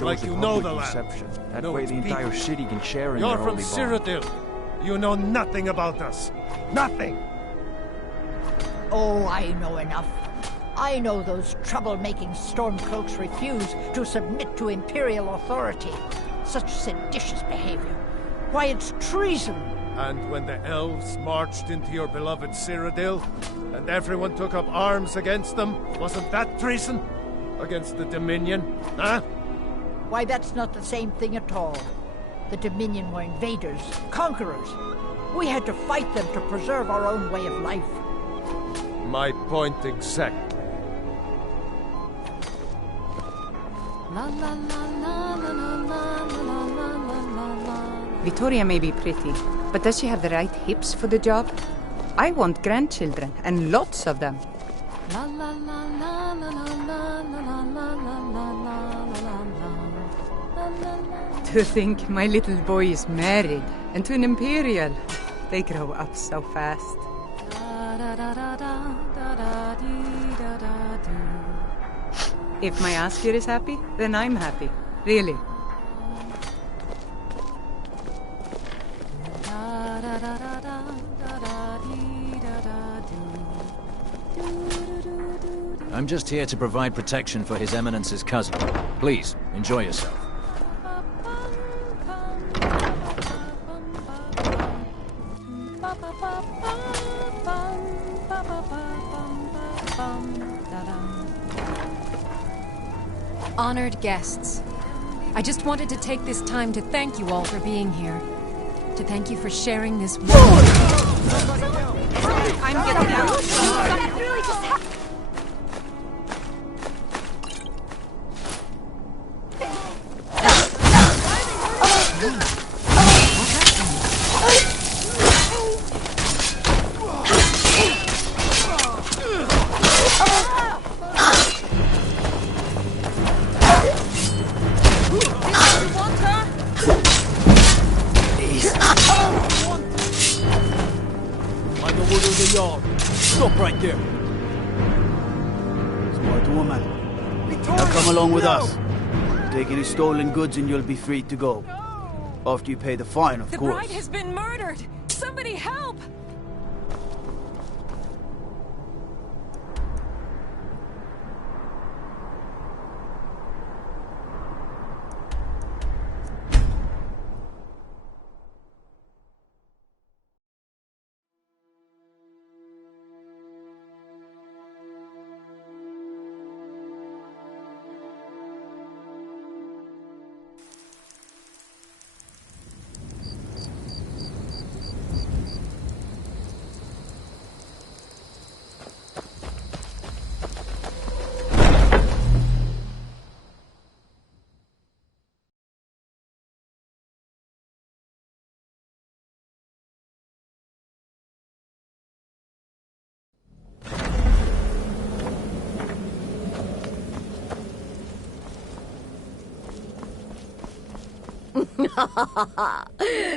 Like you know the land. That know way its the entire people. city can share in You're their from holy bond. Cyrodiil. You know nothing about us. Nothing! Oh, I know enough. I know those trouble-making stormcloaks refuse to submit to Imperial authority. Such seditious behavior. Why, it's treason. And when the elves marched into your beloved Cyrodiil, and everyone took up arms against them, wasn't that treason? Against the Dominion, huh? Why, that's not the same thing at all. The Dominion were invaders, conquerors. We had to fight them to preserve our own way of life. My point exactly. Vittoria may be pretty, but does she have the right hips for the job? I want grandchildren, and lots of them. To think my little boy is married, and to an Imperial. They grow up so fast. If my Askir is happy, then I'm happy. Really. I'm just here to provide protection for His Eminence's cousin. Please, enjoy yourself. Honored guests, I just wanted to take this time to thank you all for being here. To thank you for sharing this world. I'm getting out. Stop right there. Smart woman. Now come along with us. Take any stolen goods and you'll be free to go. After you pay the fine, of course. The bride has been murdered! Somebody help!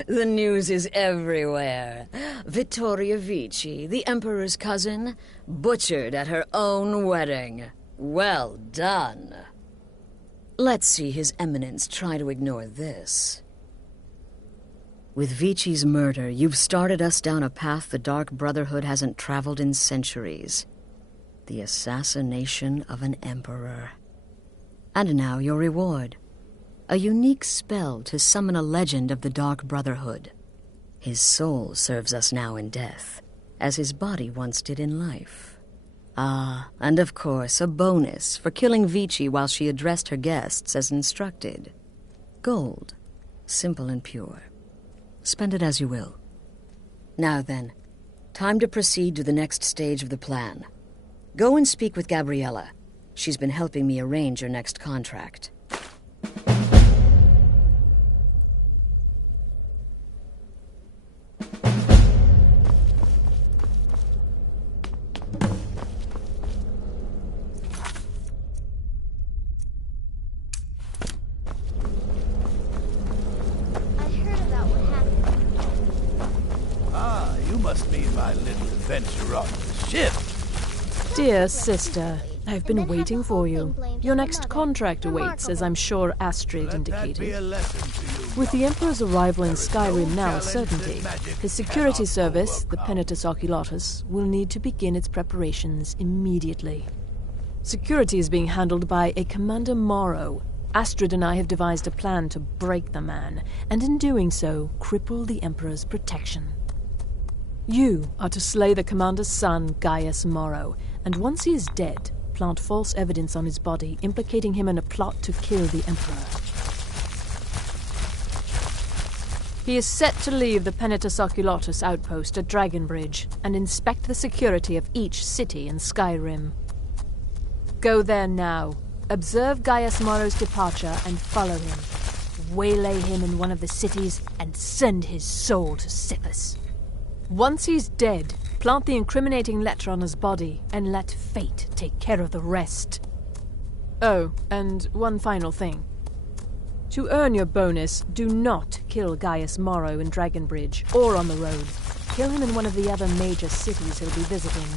The news is everywhere. Vittoria Vici, the Emperor's cousin, butchered at her own wedding. Well done. Let's see His Eminence try to ignore this. With Vici's murder, you've started us down a path the Dark Brotherhood hasn't traveled in centuries. The assassination of an emperor. And now your reward. A unique spell to summon a legend of the Dark Brotherhood. His soul serves us now in death, as his body once did in life. Ah, and of course, a bonus for killing Vici while she addressed her guests as instructed. Gold. Simple and pure. Spend it as you will. Now then, time to proceed to the next stage of the plan. Go and speak with Gabriella. She's been helping me arrange your next contract. Must be my little adventure on the ship. Dear sister, I've been waiting for you. Your next contract awaits, as I'm sure Astrid indicated. With the Emperor's arrival in Skyrim now a certainty, his security service, the Penitus Oculatus, will need to begin its preparations immediately. Security is being handled by a Commander Morrow. Astrid and I have devised a plan to break the man, and in doing so, cripple the Emperor's protection. You are to slay the Commander's son, Gaius Morrow, and once he is dead, plant false evidence on his body, implicating him in a plot to kill the Emperor. He is set to leave the Penitus Oculatus outpost at Dragonbridge and inspect the security of each city in Skyrim. Go there now, observe Gaius Morrow's departure and follow him. Waylay him in one of the cities and send his soul to Sithis. Once he's dead, plant the incriminating letter on his body and let fate take care of the rest. Oh, and one final thing. To earn your bonus, do not kill Gaius Morrow in Dragonbridge or on the road. Kill him in one of the other major cities he'll be visiting.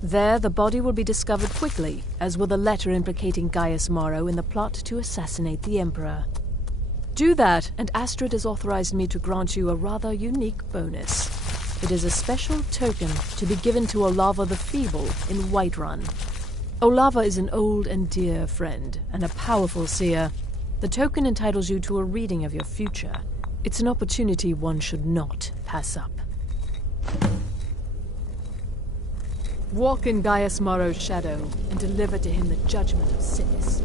There, the body will be discovered quickly, as will the letter implicating Gaius Morrow in the plot to assassinate the Emperor. Do that, and Astrid has authorized me to grant you a rather unique bonus. It is a special token to be given to Olava the Feeble in Whiterun. Olava is an old and dear friend, and a powerful seer. The token entitles you to a reading of your future. It's an opportunity one should not pass up. Walk in Gaius Morrow's shadow and deliver to him the judgment of Sithis.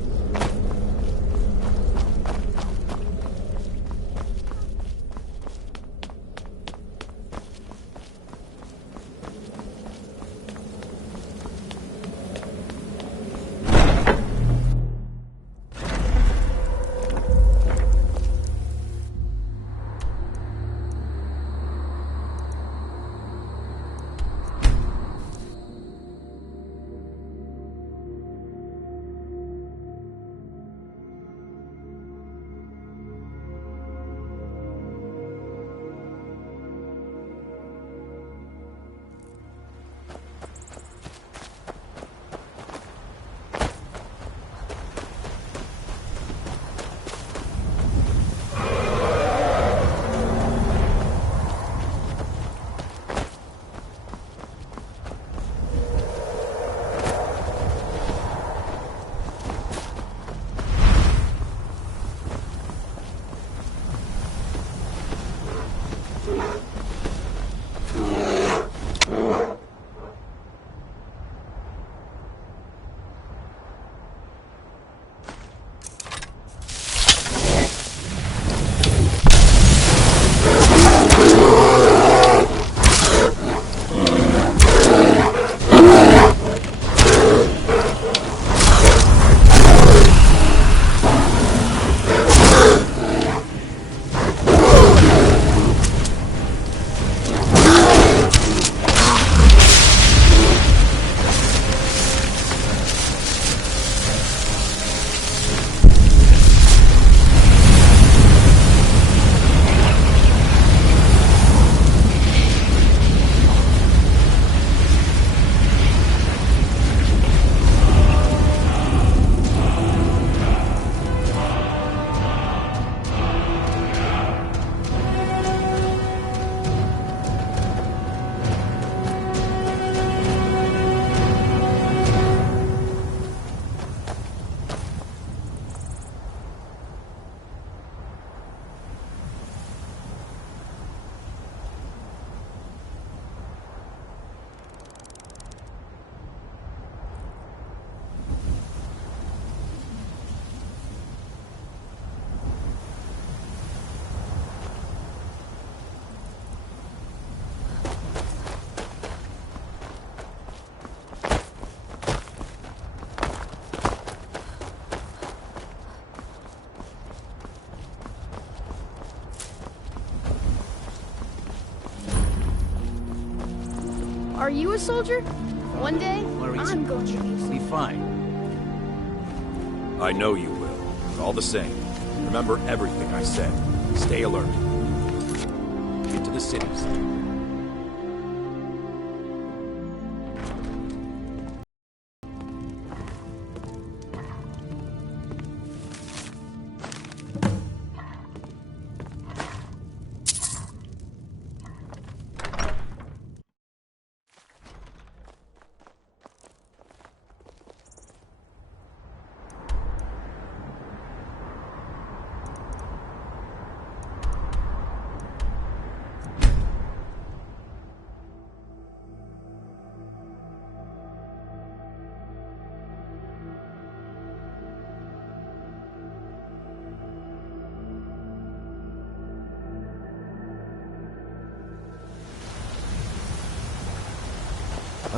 Are you a soldier? One day, I'm going to be a soldier. Be fine. I know you will. But all the same, remember everything I said. Stay alert. Get to the cities.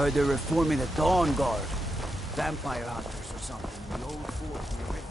Heard they're reforming the Dawn Guard. Vampire hunters or something. The old fort near it.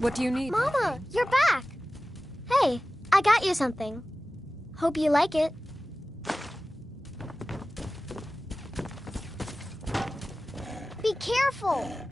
What do you need? Mama, you're back! Hey, I got you something. Hope you like it. Be careful!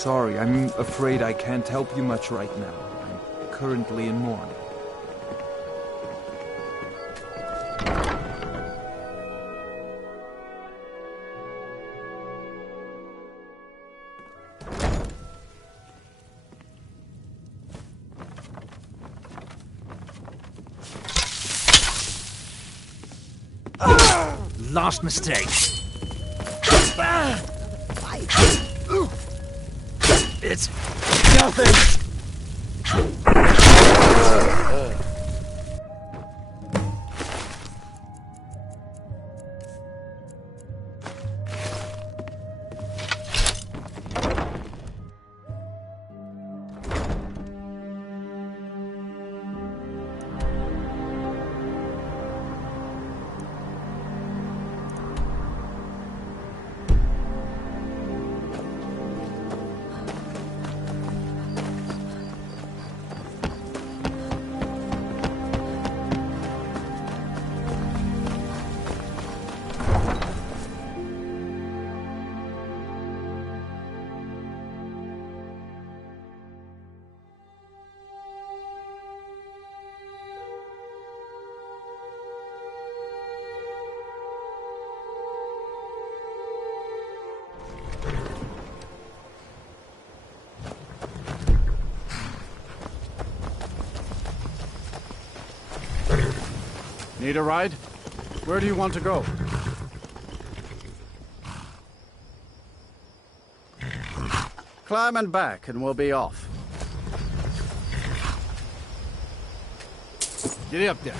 Sorry, I'm afraid I can't help you much right now. I'm currently in mourning. Last mistake. It's nothing. Need a ride? Where do you want to go? Climb and back and we'll be off. Get up there.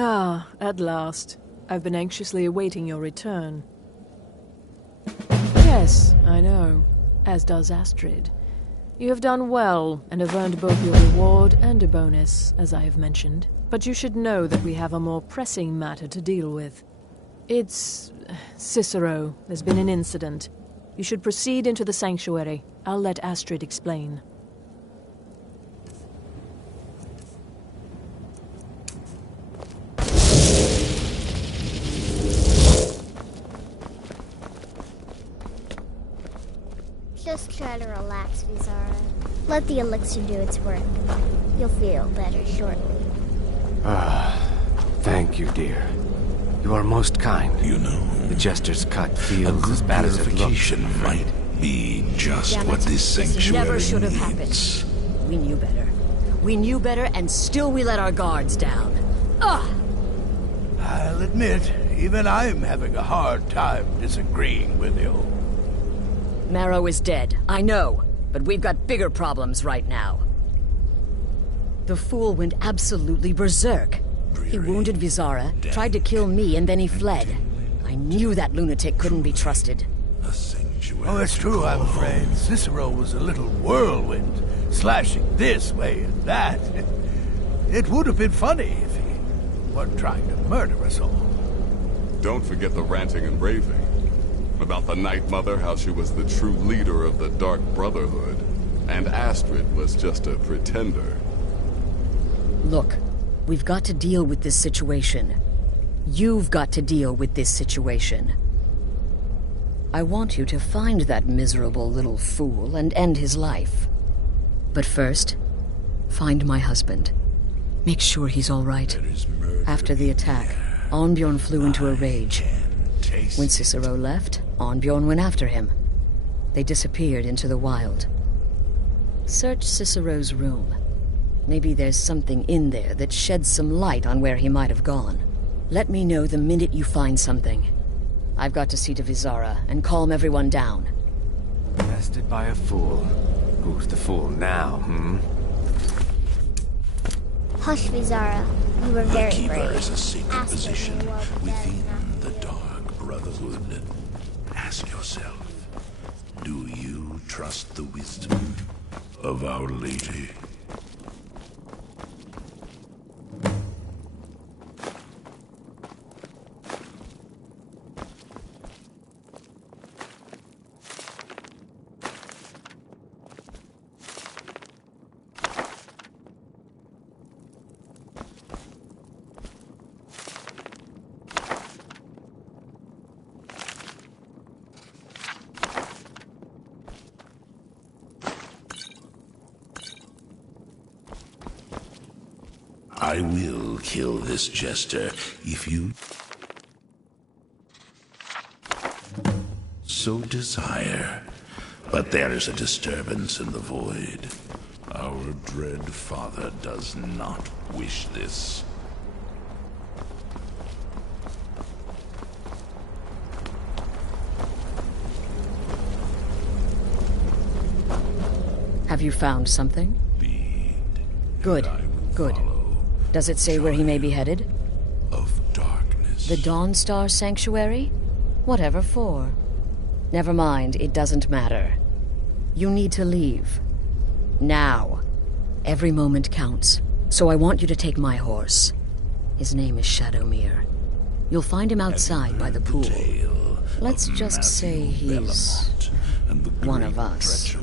Ah, at last. I've been anxiously awaiting your return. Yes, I know. As does Astrid. You have done well, and have earned both your reward and a bonus, as I have mentioned. But you should know that we have a more pressing matter to deal with. It's... Cicero. There's been an incident. You should proceed into the sanctuary. I'll let Astrid explain. Just try to relax, Vizara. Let the elixir do its work. You'll feel better shortly. Thank you, dear. You are most kind. You know, the jester's cut feels as bad as it looks. Might be just what this sanctuary never should have needs. happened. We knew better. We knew better, and still we let our guards down. Ugh! I'll admit, even I'm having a hard time disagreeing with you. Marrow is dead, I know, but we've got bigger problems right now. The fool went absolutely berserk. He wounded Vizara, tried to kill me, and then he fled. I knew that lunatic couldn't be trusted. Oh, it's true, I'm afraid. Cicero was a little whirlwind, slashing this way and that. It would have been funny if he weren't trying to murder us all. Don't forget the ranting and raving. About the Night Mother, how she was the true leader of the Dark Brotherhood, and Astrid was just a pretender. Look, We've got to deal with this situation. You've got to deal with this situation. I want you to find that miserable little fool and end his life. But first, find my husband. Make sure he's all right. After the attack, Arnbjorn flew into a rage. When Cicero left, Arnbjorn went after him. They disappeared into the wild. Search Cicero's room. Maybe there's something in there that sheds some light on where he might have gone. Let me know the minute you find something. I've got to see to Vizara and calm everyone down. Bested by a fool. Who's the fool now, Hush, Vizara. You were very The Keeper brave. is a sacred Ask what position the world within does the Dark Brotherhood. Ask yourself, do you trust the wisdom of Our Lady? I will kill this jester if you so desire. But there is a disturbance in the void. Our dread father does not wish this. Have you found something? Good, good. Does it say where he may be headed? Of darkness. The Dawnstar Sanctuary? Whatever for. Never mind, it doesn't matter. You need to leave. Now. Every moment counts, so I want you to take my horse. His name is Shadowmere. You'll find him outside by the pool. Let's just say he's one of us.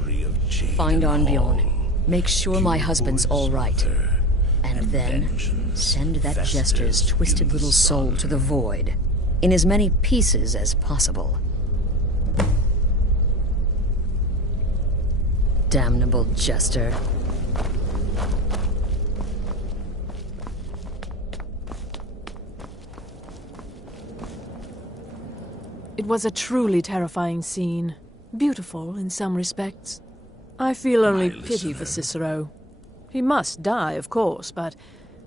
Find Arnbjorn. Make sure my husband's all right. And then send that jester's twisted little soul to the void, in as many pieces as possible. Damnable jester. It was a truly terrifying scene. Beautiful in some respects. I feel only pity for Cicero. He must die, of course, but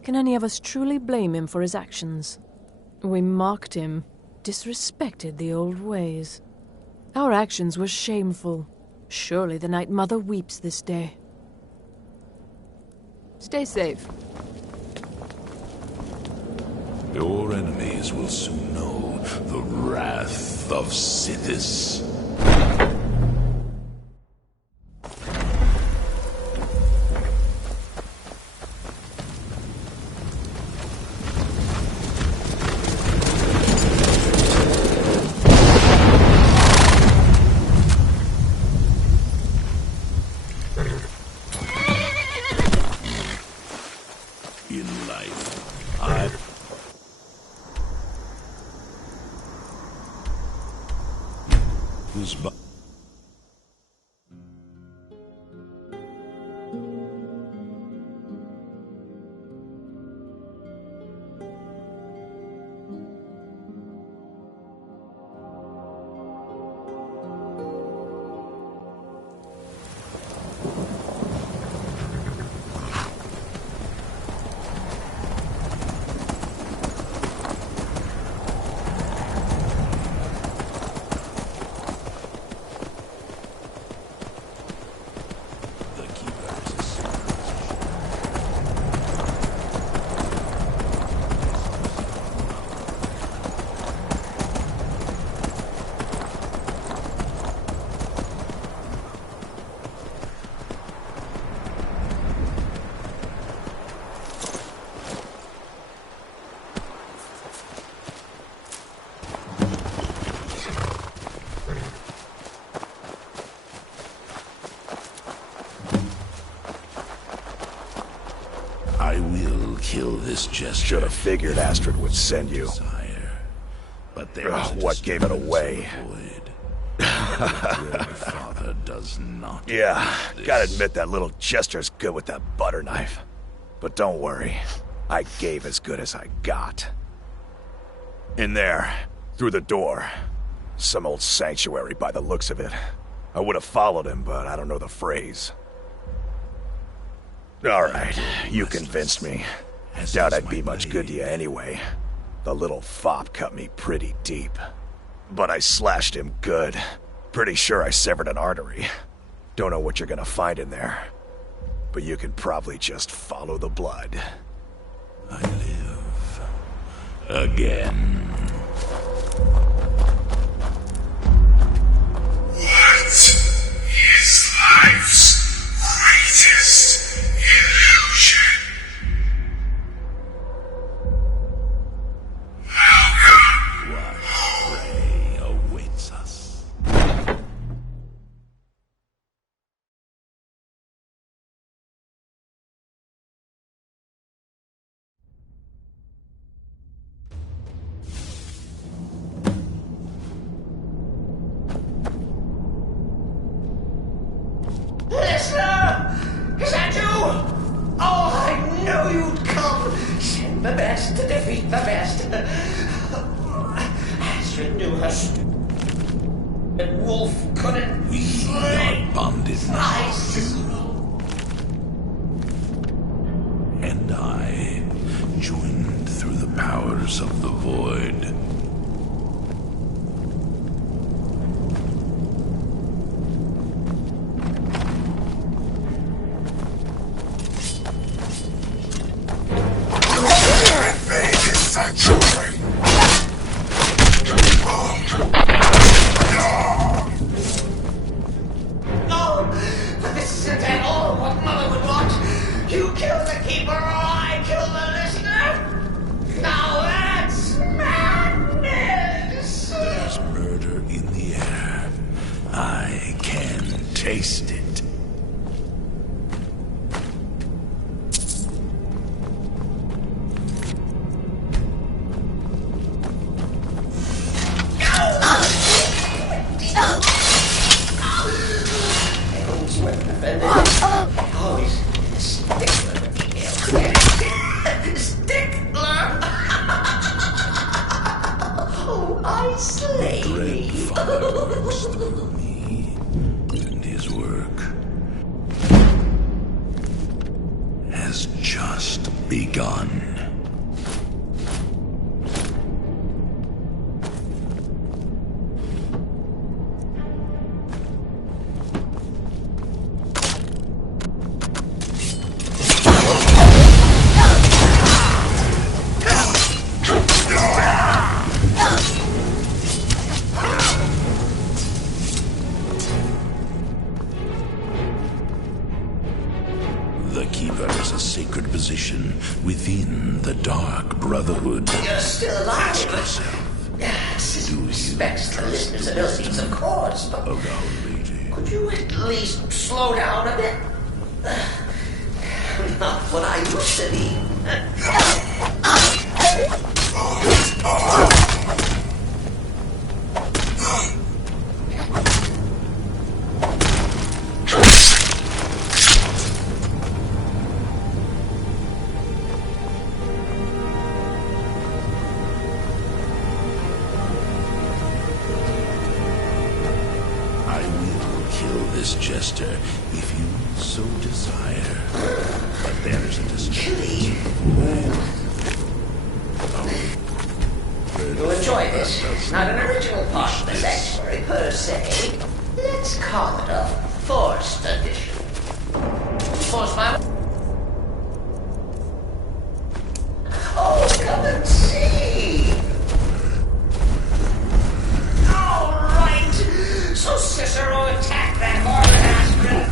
can any of us truly blame him for his actions? We mocked him, disrespected the old ways. Our actions were shameful. Surely the Night Mother weeps this day. Stay safe. Your enemies will soon know the wrath of Sithis. kill this jester. Should have figured Astrid would send you. But there is what gave it away? Father does not. Yeah, gotta admit that little jester's good with that butter knife. But don't worry, I gave as good as I got. In there, through the door. Some old sanctuary by the looks of it. I would have followed him, but I don't know the phrase. Alright, you convinced me. Doubt I'd be much good to you anyway. The little fop cut me pretty deep. But I slashed him good. Pretty sure I severed an artery. Don't know what you're gonna find in there. But you can probably just follow the blood. I live again. What is life's greatest illusion? What prey awaits us? Listener! Is that you? Oh, I knew you'd come! Send the best to defeat the best. Astrid knew her stupid wolf couldn't We are bonded now. And I, joined through the powers of the void. No! But this isn't at all what Mother would want! You kill the keeper or I kill the listener! Now that's madness! There's murder in the air. I can taste it. Oh, I slay Dread Father works through me, and his work has just begun. The Keeper is a sacred position within the Dark Brotherhood. You're still alive. Ask yourself, Yes, it respects the listener's abilities, of course, but could you at least slow down a bit? Not what I used to be. I will kill this jester if you so desire. But there is a disturbance. You'll enjoy this. It's not an original part of the sanctuary per se. Let's call it a forced addition. Force my... Oh, come and see! All right! So Cicero attacked that Mormon Astrid.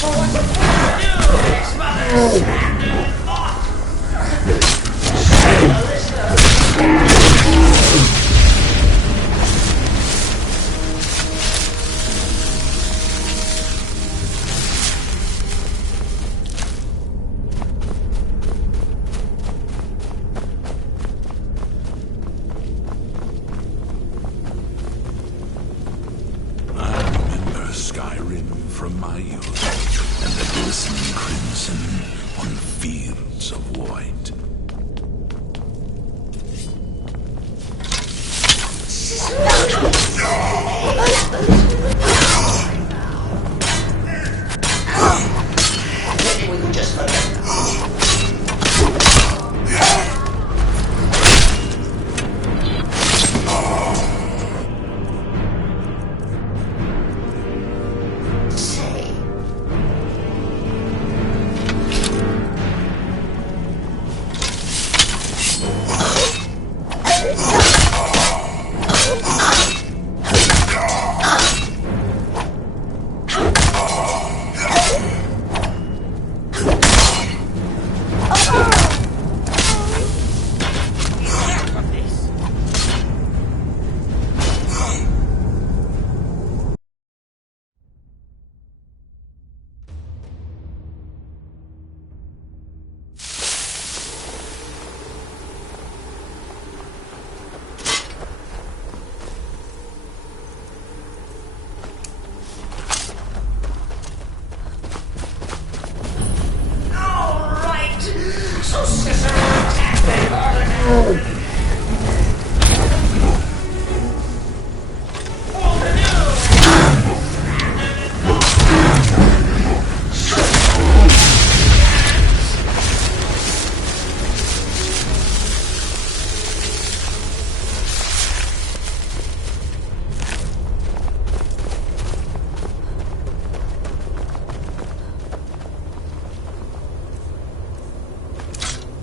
For what the fuck do? Next mother's abandoned thought. bayous and the glistening crimson on fields of white. Maybe we could just forget.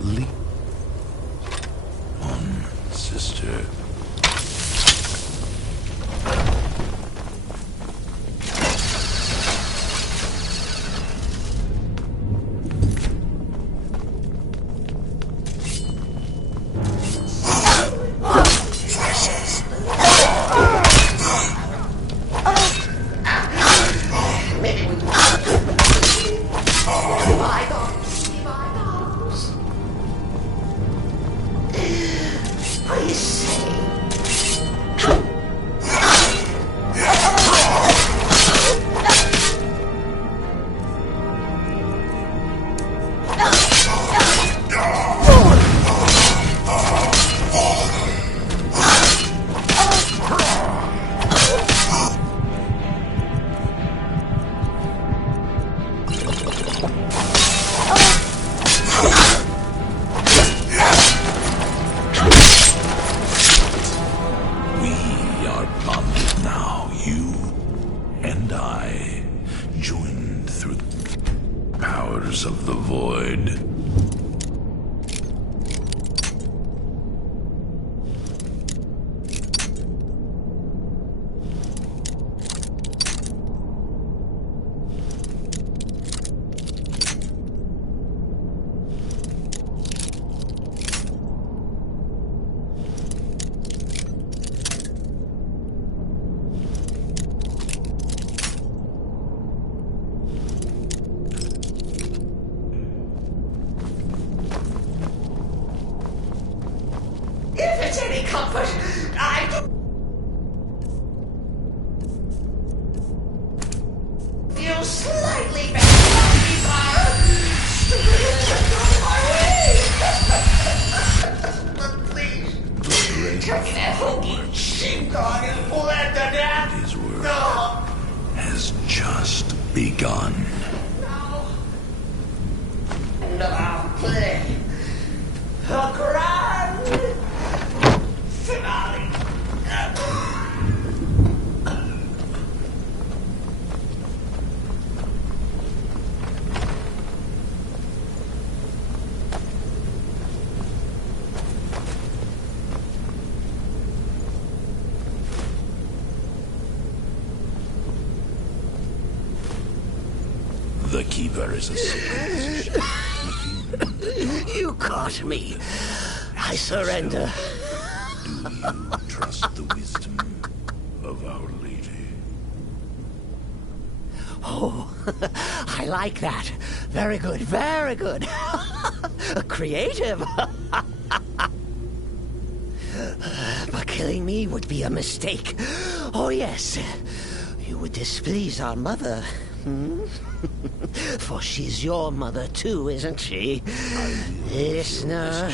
Leap on, sister. Of the void. If it's any comfort, I do feel slightly better. But please, take that hokey sheepdog and bled to death. His work has just begun. End of our play. A grand finale. The Keeper is a secret. You caught me. I surrender. Do you trust the wisdom of Our Lady? Oh, I like that. Very good, very good. Creative. But killing me would be a mistake. Oh, yes. You would displease our mother. For she's your mother too, isn't she? Listener,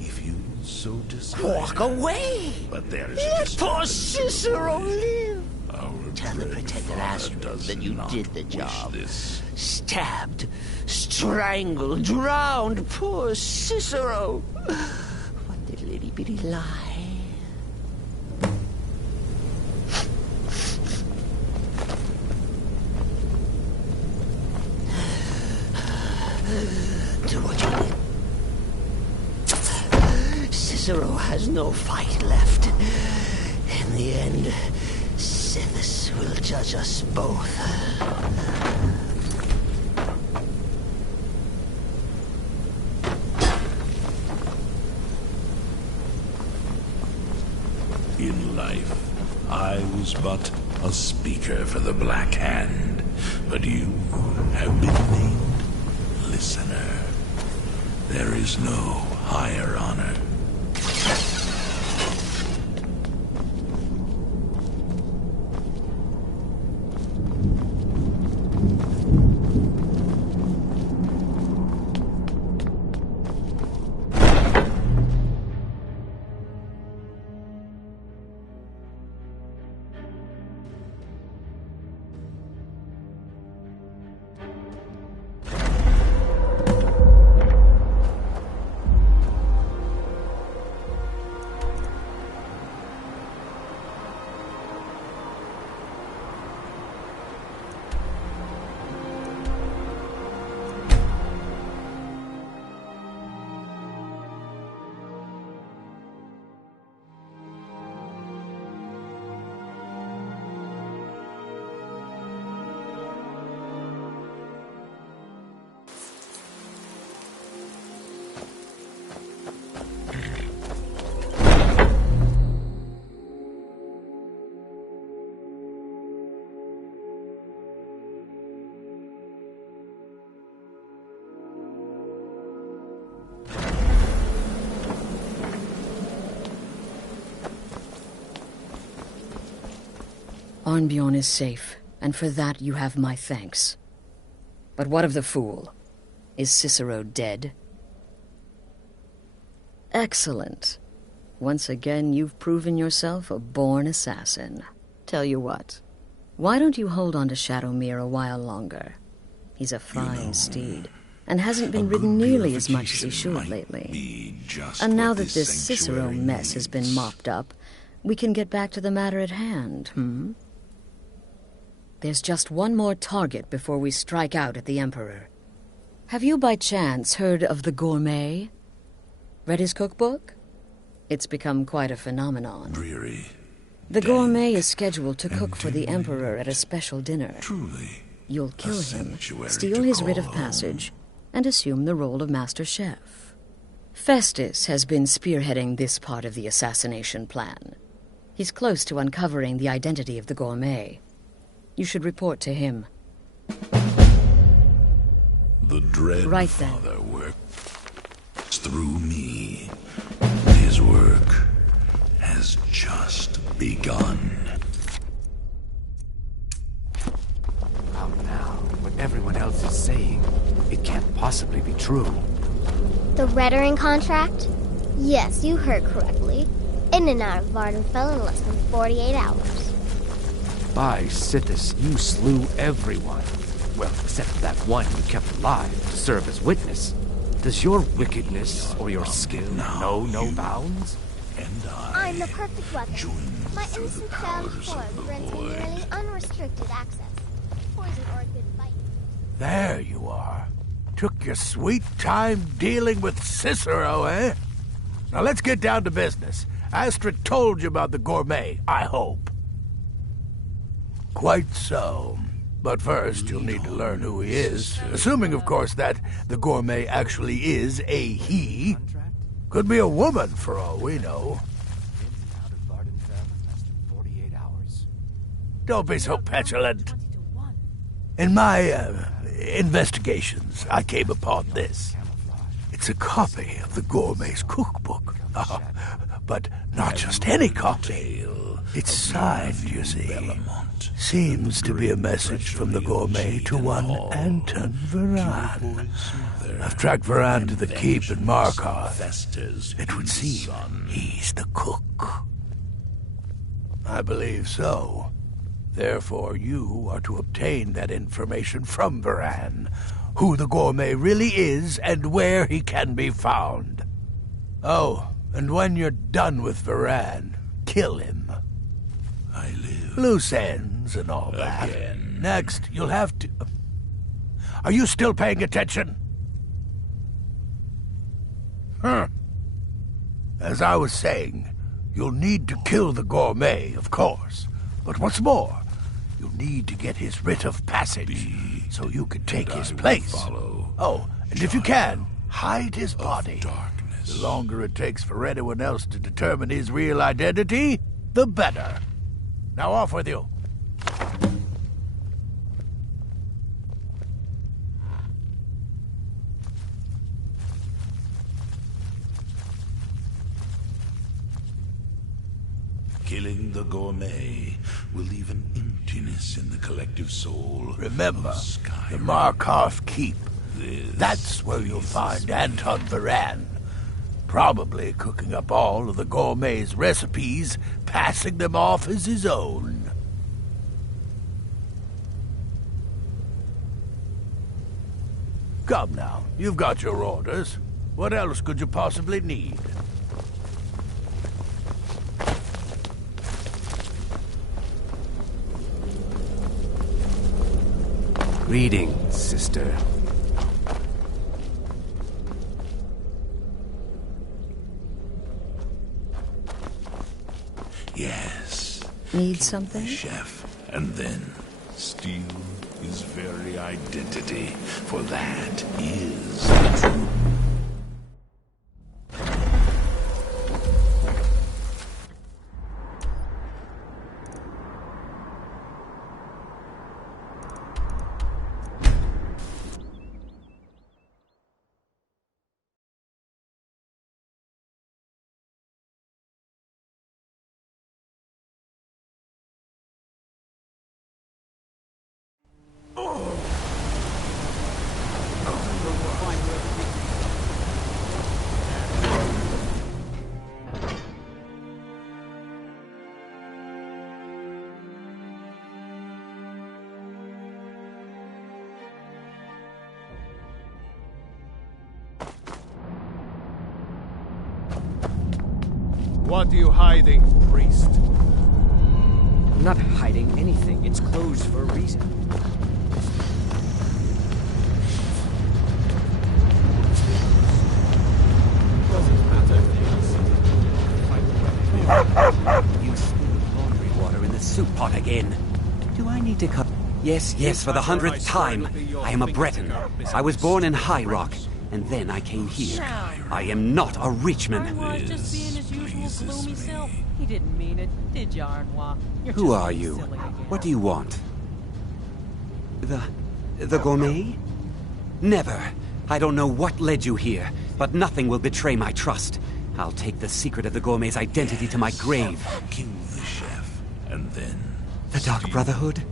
if you so desire. Walk away! But there is Let poor Cicero live! Our Tell the pretender Astrid that you did the job. This. Stabbed, strangled, drowned poor Cicero! One little itty-bitty lie. Do what you will. Cicero has no fight left. In the end, Sithis will judge us both. In life, I was but a speaker for the Black Hand, but you have been named Listener. There is no higher honor. Arnbjorn is safe, and for that you have my thanks. But what of the fool? Is Cicero dead? Excellent. Once again, you've proven yourself a born assassin. Tell you what, why don't you hold on to Shadowmere a while longer? He's a fine steed, and hasn't been ridden nearly as much as he should lately. And now that this Cicero mess has been mopped up, we can get back to the matter at hand, There's just one more target before we strike out at the Emperor. Have you by chance heard of the Gourmet? Read his cookbook? It's become quite a phenomenon. Dreary. The Gourmet is scheduled to cook for the Emperor at a special dinner. Truly. You'll kill him, steal his writ of passage, and assume the role of Master Chef. Festus has been spearheading this part of the assassination plan. He's close to uncovering the identity of the Gourmet. You should report to him. The Dread Right then. Father works through me. His work has just begun. How now? What everyone else is saying, it can't possibly be true. The Reddering contract? Yes, you heard correctly. In and out of Vardenfell in less than 48 hours. By Sithis, you slew everyone. Well, except that one you kept alive to serve as witness. Does your wickedness or your skill know no bounds? I'm the perfect weapon. My innocent child form grants me nearly unrestricted access. Poison or a good fight. There you are. Took your sweet time dealing with Cicero, eh? Now let's get down to business. Astrid told you about the Gourmet, I hope. Quite so. But first, you'll need to learn who he is. Assuming, of course, that the Gourmet actually is a he. Could be a woman, for all we know. Don't be so petulant. In my investigations, I came upon this. It's a copy of the Gourmet's cookbook. But not just any copy. It's signed, you see. Seems to be a message from the gourmet to one Anton Varan. I've tracked Varan to the keep in Markarth. It would seem he's the cook. I believe so. Therefore, you are to obtain that information from Varan. Who the gourmet really is and where he can be found. Oh, and when you're done with Varan, kill him. I live. Loose ends and all that. Again. Next, you'll have to... Are you still paying attention? As I was saying, you'll need to kill the gourmet, of course. But what's more, you'll need to get his writ of passage so you can take his place. Oh, and if you can, hide his body. The longer it takes for anyone else to determine his real identity, the better. Now off with you. Killing the gourmet will leave an emptiness in the collective soul. Remember, the Markarth Keep. That's where you'll find Anton Varan. Probably cooking up all of the gourmet's recipes, passing them off as his own. Come now, you've got your orders. What else could you possibly need? Greetings, sister. Yes. Need something? Chef, and then steal his very identity, for that is the truth. What are you hiding, priest? I'm not hiding anything. It's closed for a reason. You spilled laundry water in the soup pot again. Do I need to cut? Yes, for the 100th time. I am a Breton. I was born in High Rock, and then I came here. I am not a Richman. Arnois just being his usual gloomy self. He didn't mean it, did you, Arnois? Who are you? What do you want? The gourmet? Never. I don't know what led you here, but nothing will betray my trust. I'll take the secret of the gourmet's identity to my grave. Kill the chef, and then the Dark Brotherhood?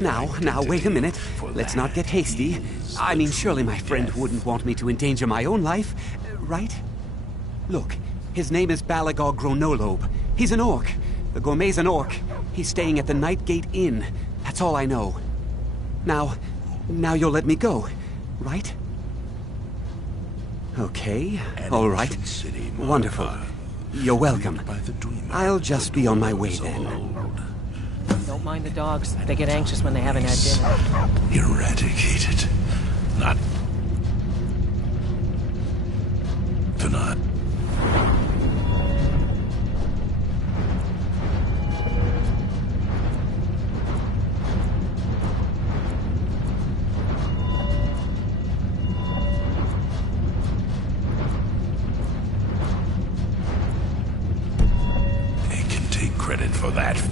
Now, wait a minute. Let's not get hasty. I mean, surely my friend wouldn't want me to endanger my own life, right? Look, his name is Balagog Gronolobe. He's an orc. The gourmet's an orc. He's staying at the Nightgate Inn. That's all I know. Now you'll let me go, right? Okay, all right. Wonderful. You're welcome. I'll just be on my way then. Don't mind the dogs. They get anxious when they haven't had dinner. Eradicated. Not tonight. They can take credit for that.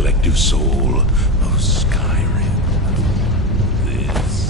collective soul of Skyrim. This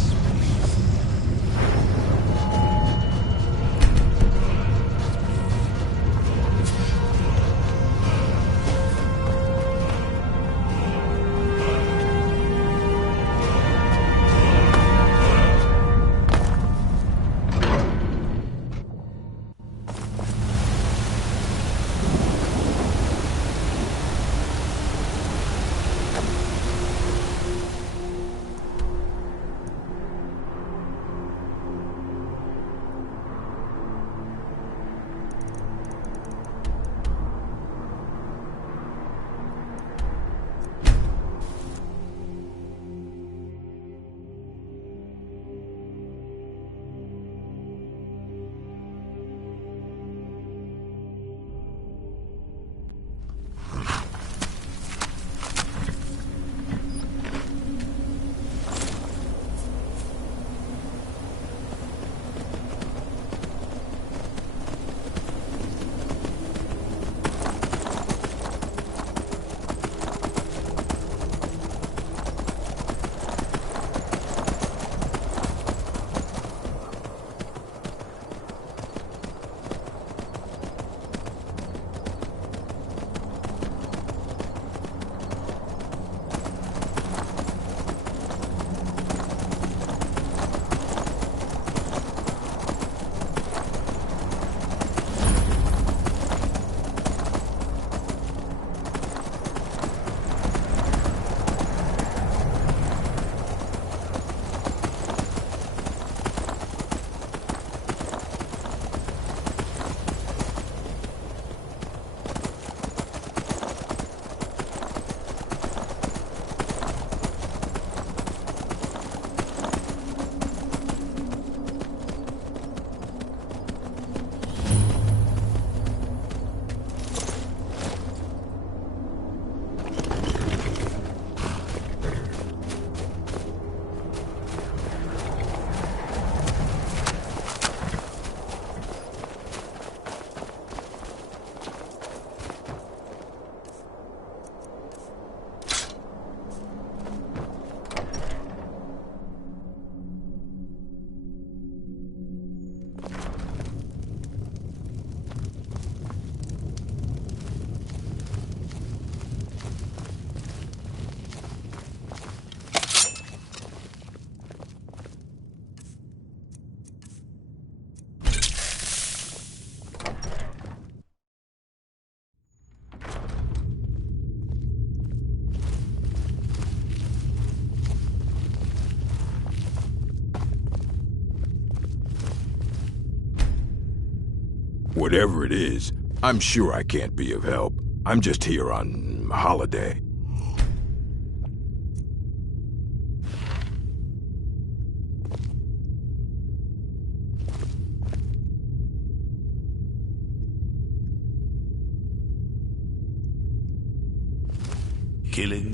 Whatever it is, I'm sure I can't be of help. I'm just here on holiday.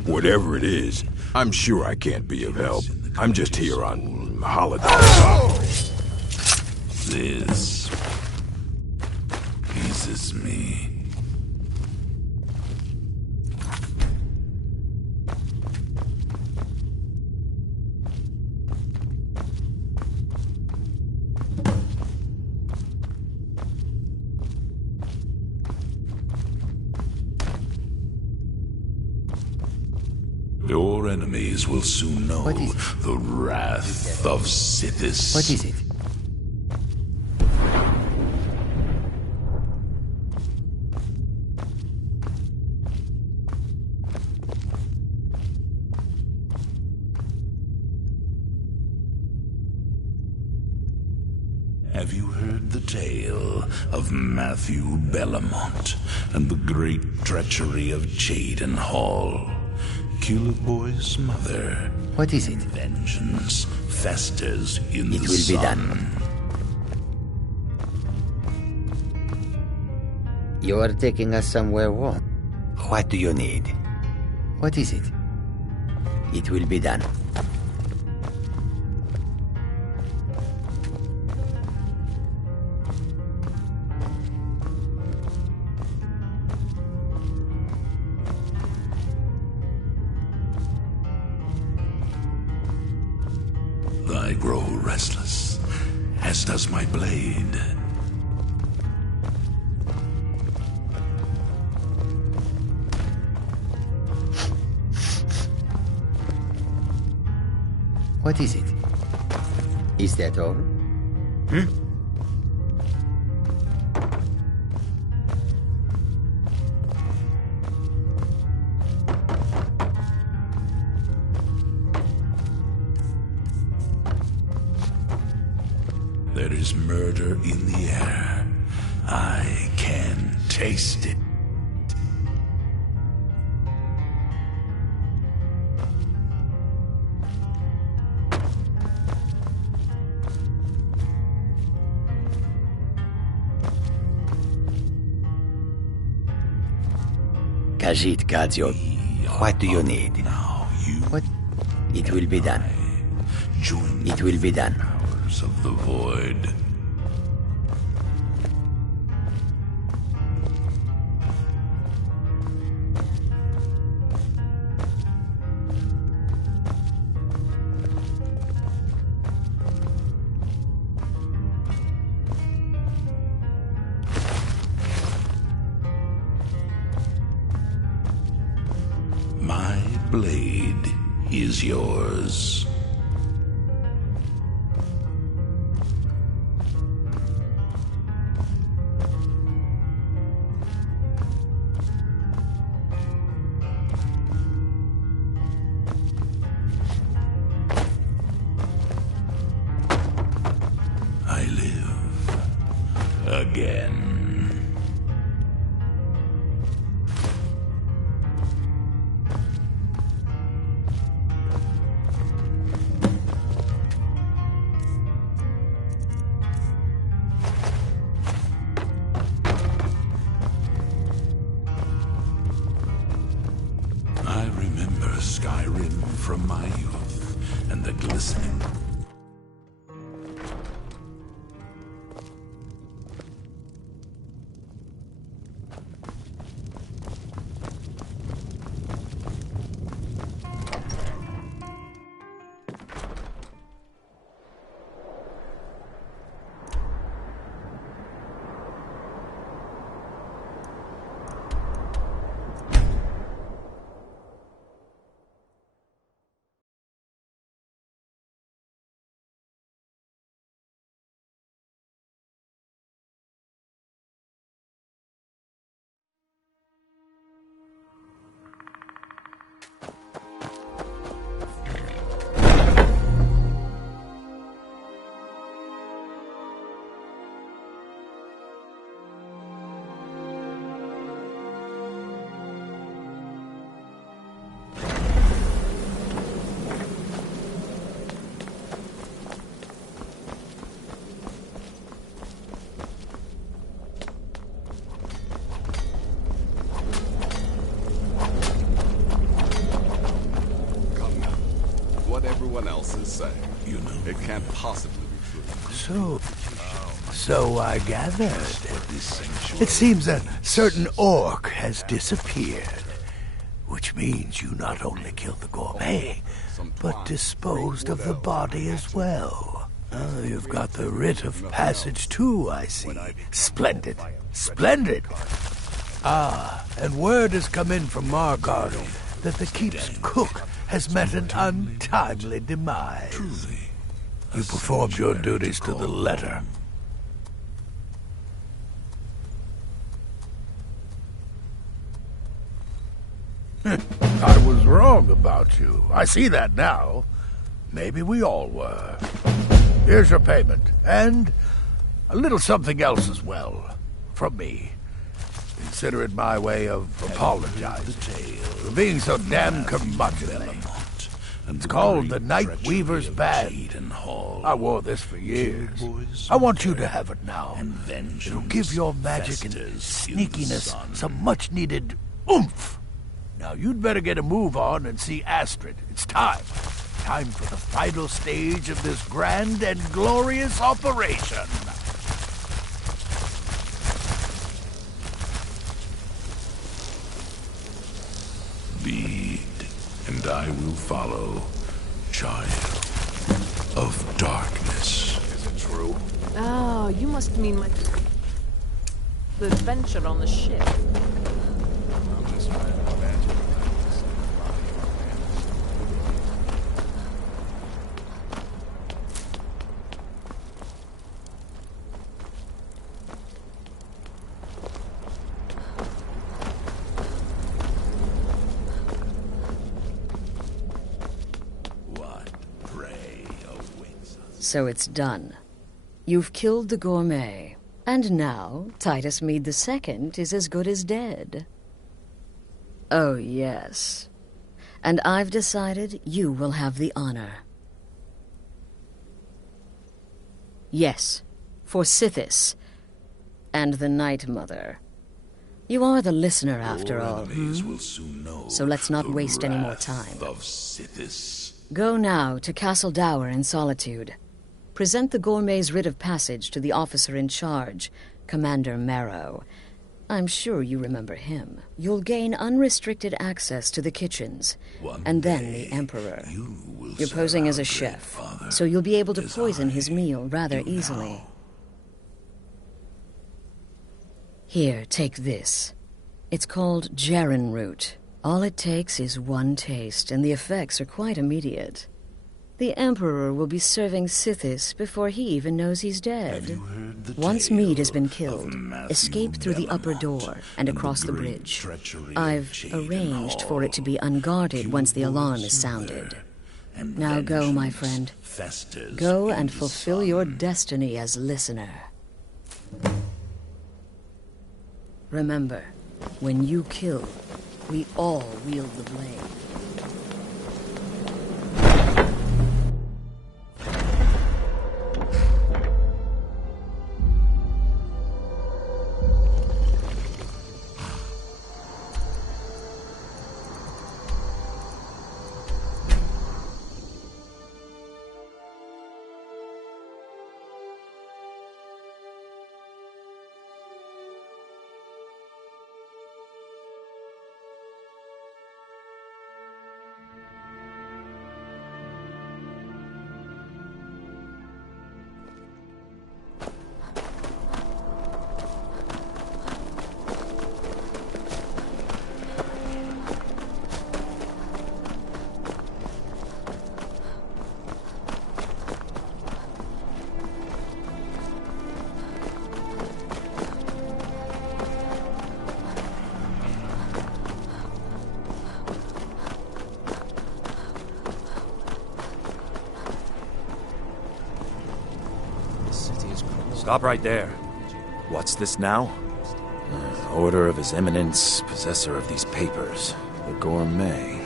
Whatever it is, I'm sure I can't be of help. I'm just here on holiday. This pleases me. Your enemies will soon know the wrath of Sithis. What is it? Have you heard the tale of Matthew Bellamont and the great treachery of Jaden Hall? Killer Boy's mother. What is it? Vengeance festers in the sun. It will be done. You are taking us somewhere warm. What do you need? What is it? It will be done. grow restless, as does my blade. What is it? Is that all? There is murder in the air. I can taste it. Khajiit guards your... What do you need? What? It will be done. It will be done. Powers of the void. My blade is yours. I live again. I remember Skyrim from my youth and the glistening. Everyone else is saying. You know, it can't possibly be true. So I gathered. It seems a certain orc has disappeared, which means you not only killed the gourmet, but disposed of the body as well. You've got the writ of passage too, I see. Splendid. Splendid! And word has come in from Margard that the keep's cook has met an untimely demise. Truly, you performed your duties to the letter. I was wrong about you. I see that now. Maybe we all were. Here's your payment, and a little something else as well, from me. Consider it my way of apologizing for being so damn curmudgeonly. It's called the Night Weaver's Band. I wore this for years. I want you to have it now. It'll give your magic and sneakiness some much-needed oomph. Now you'd better get a move on and see Astrid. It's time. Time for the final stage of this grand and glorious operation. Lead, and I will follow, child. of darkness. Is it true? Oh, you must mean the adventure on the ship. I'm just trying to imagine What prey awaits us? So it's done. You've killed the gourmet. And now, Titus Mead II is as good as dead. Oh, yes. And I've decided you will have the honor. Yes, for Sithis and the Night Mother. You are the listener, after all. Will soon know so let's not the waste any more wrath time. Of Sithis. Go now to Castle Dower in Solitude. Present the gourmet's writ of passage to the officer in charge, Commander Marrow. I'm sure you remember him. You'll gain unrestricted access to the kitchens, and then the Emperor. You're posing as a chef, so you'll be able to poison his meal rather easily. Here, take this. It's called Jaren root. All it takes is one taste, and the effects are quite immediate. The Emperor will be serving Sithis before he even knows he's dead. Once Mead has been killed, escape through the upper door and across the bridge. I've arranged for it to be unguarded once the alarm is sounded. Now go, my friend. Go and fulfill your destiny as listener. Remember, when you kill, we all wield the blade. Stop right there. What's this now? Order of His Eminence, possessor of these papers. The Gourmet.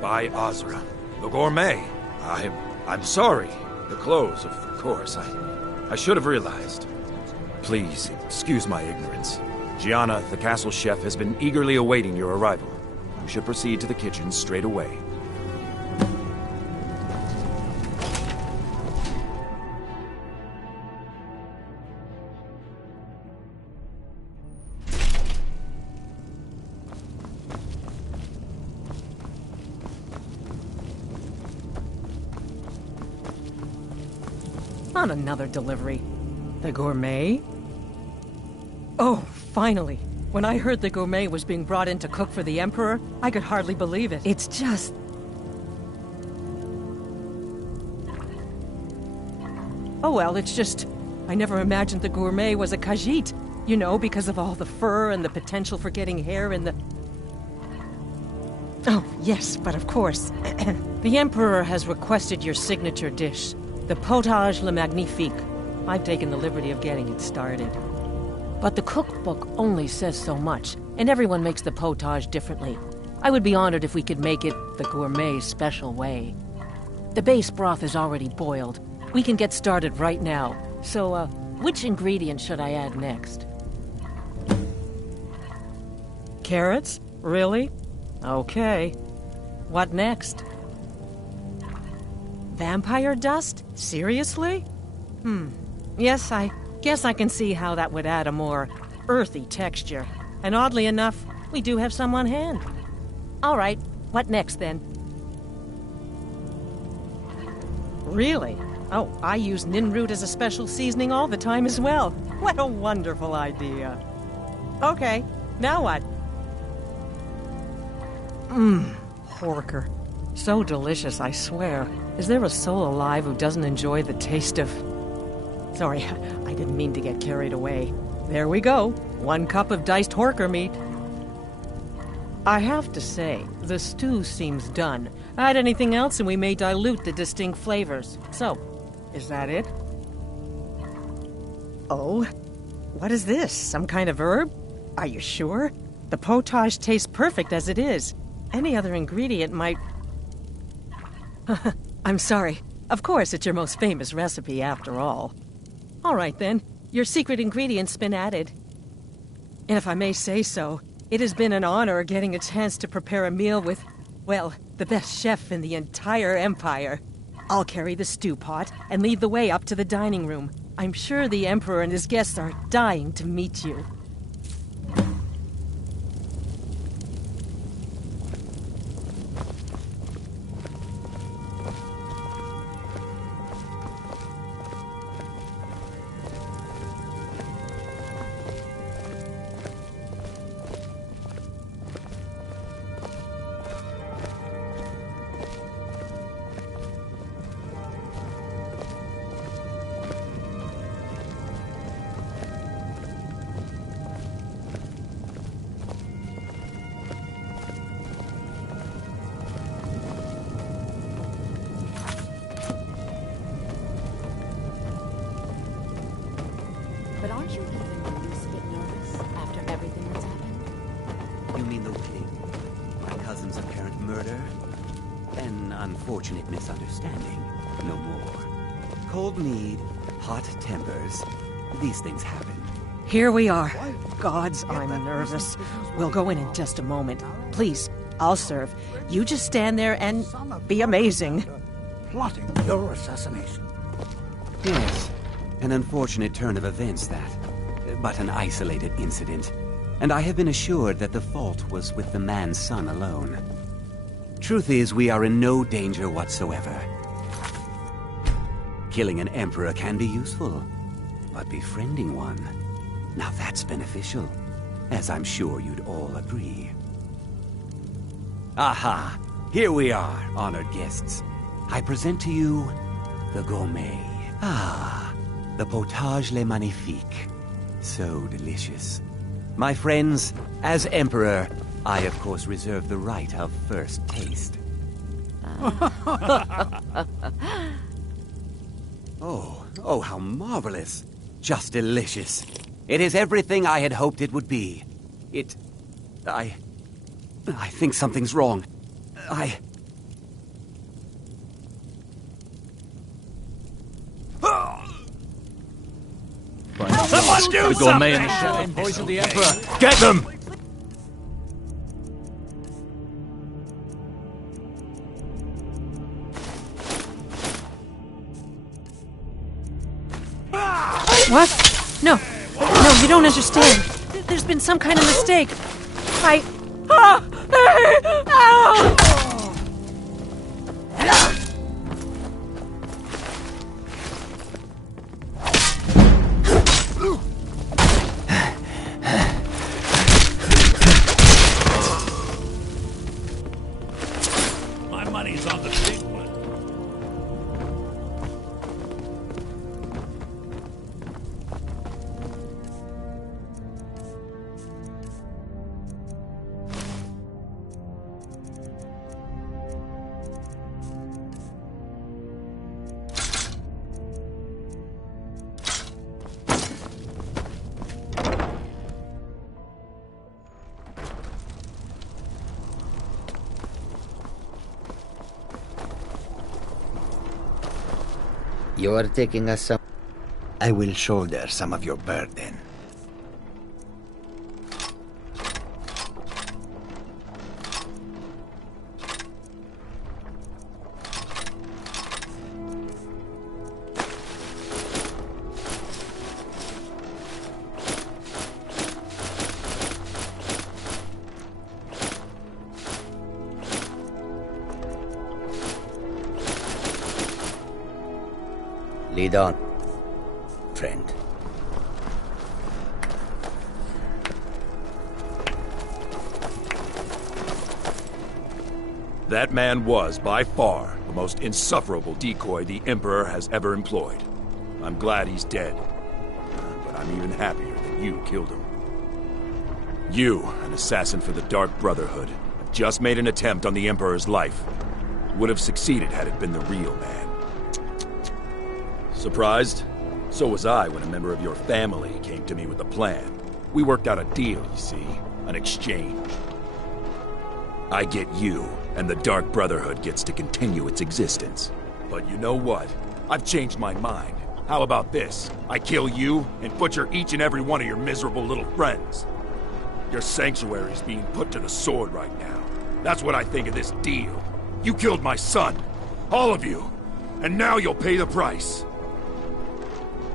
By Azra. The Gourmet. I'm sorry. The clothes, of course. I should have realized. Please, excuse my ignorance. Gianna, the castle chef, has been eagerly awaiting your arrival. You should proceed to the kitchen straight away. On another delivery. The gourmet? Oh, finally. When I heard the gourmet was being brought in to cook for the Emperor, I could hardly believe it. It's just... Oh well, it's just... I never imagined the gourmet was a Khajiit. You know, because of all the fur and the potential for getting hair in the... Oh, yes, but of course. The Emperor has requested your signature dish. The potage le magnifique. I've taken the liberty of getting it started. But the cookbook only says so much, and everyone makes the potage differently. I would be honored if we could make it the gourmet's special way. The base broth is already boiled. We can get started right now. So, which ingredient should I add next? Carrots? Really? Okay. What next? Vampire dust? Seriously? Yes, I guess I can see how that would add a more earthy texture. And oddly enough, we do have some on hand. All right, what next then? Really? Oh, I use nin root as a special seasoning all the time as well. What a wonderful idea. Okay, now what? Horker. So delicious, I swear. Is there a soul alive who doesn't enjoy the taste of... Sorry, I didn't mean to get carried away. There we go. 1 cup of diced horker meat. I have to say, the stew seems done. Add anything else and we may dilute the distinct flavors. So, is that it? Oh, what is this? Some kind of herb? Are you sure? The potage tastes perfect as it is. Any other ingredient might... I'm sorry. Of course, it's your most famous recipe after all. All right then, your secret ingredient's been added. And if I may say so, it has been an honor getting a chance to prepare a meal with, well, the best chef in the entire empire. I'll carry the stew pot and lead the way up to the dining room. I'm sure the Emperor and his guests are dying to meet you. But aren't you even the least bit nervous after everything that's happened? You mean the wedding? My cousin's apparent murder? An unfortunate misunderstanding. No more. Cold mead, hot tempers. These things happen. Here we are. Gods, I'm nervous. We'll go in just a moment. Please, I'll serve. You just stand there and be amazing. Plotting your assassination. Yes. An unfortunate turn of events, that. But an isolated incident. And I have been assured that the fault was with the man's son alone. Truth is, we are in no danger whatsoever. Killing an emperor can be useful, but befriending one, now that's beneficial, as I'm sure you'd all agree. Aha! Here we are, honored guests. I present to you the gourmet. Ah, the potage le magnifique. So delicious. My friends, as Emperor, I of course reserve the right of first taste. Oh, how marvelous. Just delicious. It is everything I had hoped it would be. I think something's wrong. Must do the gourmet and the chef poisoned the Emperor. Get them! What? No, you don't understand. There's been some kind of mistake. My money's on the big one. You are taking us some... I will shoulder some of your burden. Lead on, friend. That man was, by far, the most insufferable decoy the Emperor has ever employed. I'm glad he's dead. But I'm even happier that you killed him. You, an assassin for the Dark Brotherhood, have just made an attempt on the Emperor's life. Would have succeeded had it been the real man. Surprised? So was I when a member of your family came to me with a plan. We worked out a deal, you see. An exchange. I get you, and the Dark Brotherhood gets to continue its existence. But you know what? I've changed my mind. How about this? I kill you, and butcher each and every one of your miserable little friends. Your sanctuary's being put to the sword right now. That's what I think of this deal. You killed my son. All of you. And now you'll pay the price.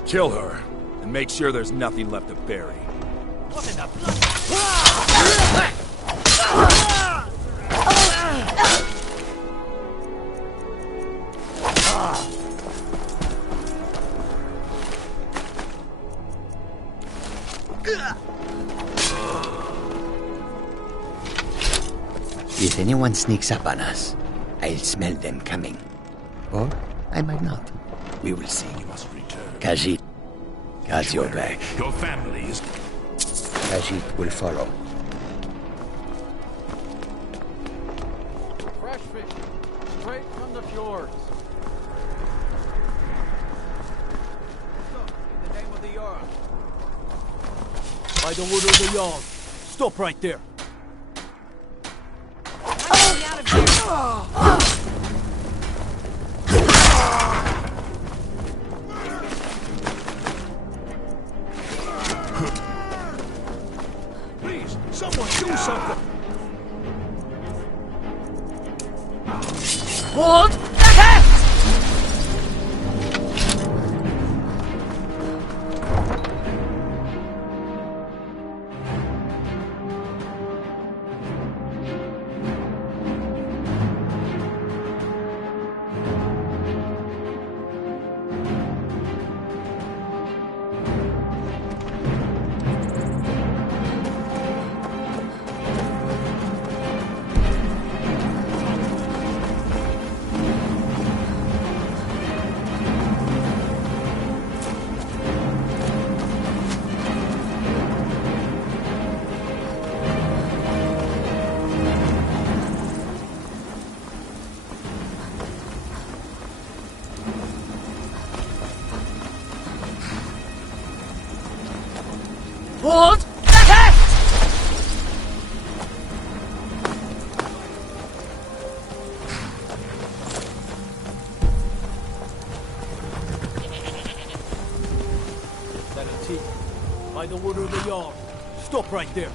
Kill her, and make sure there's nothing left to bury. What in the blood? If anyone sneaks up on us, I'll smell them coming. Or I might not. We will see. You must return. Khajiit, got your back. Your family is... Khajiit will follow. Fresh fish, straight from the fjords. In the name of the Jarl. By the order of the Jarl. Stop right there. Please, someone do something! Hold! Hold! Attack! That a T. By the order of the Jarl. Stop right there.